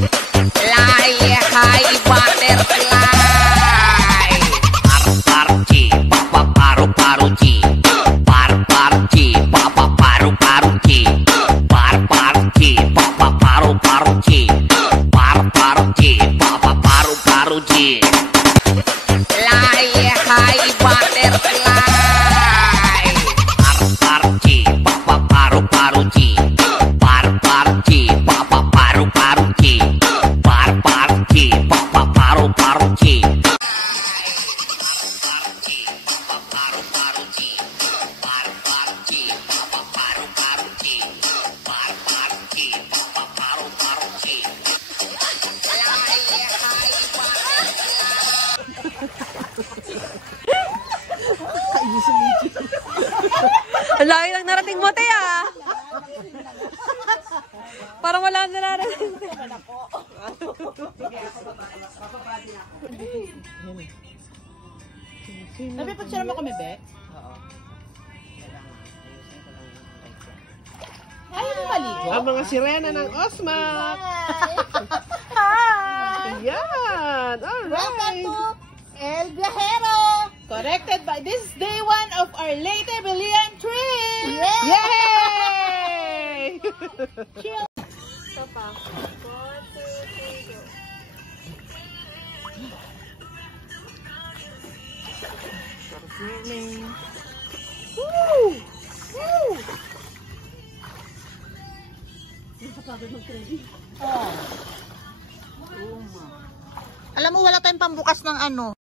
Fly high butterfly. Par-par-ci, papa-paru-paru-ci. Par-par-ci, papa-paru-paru-ci. Par-par-ci, papa-paru-paru-ci. Par-par-ci, papa-paru-paru-ci. Fly high butterfly. Par-par-ci, papa-paru-paru-ci. Par-par-ci, papa-paru-paru-ci. Par-par-ci, papa-paru-paru-ci. Ang laki lang narating mo, te, ah. Parang wala na narating. Napipicture mo kami, Be? Oo. Ayaw mo maligo? Ang mga sirena ng Osmac. Hi! Yan. Welcome Alright. to El Viajero! Corrected by this is day 1 of our Leyte Bilian trip! Yay! Chill! Ito pa. 1, 2, 3, go. Swimming. Woo! Woo! Alam mo, wala tayong pambukas ng ano.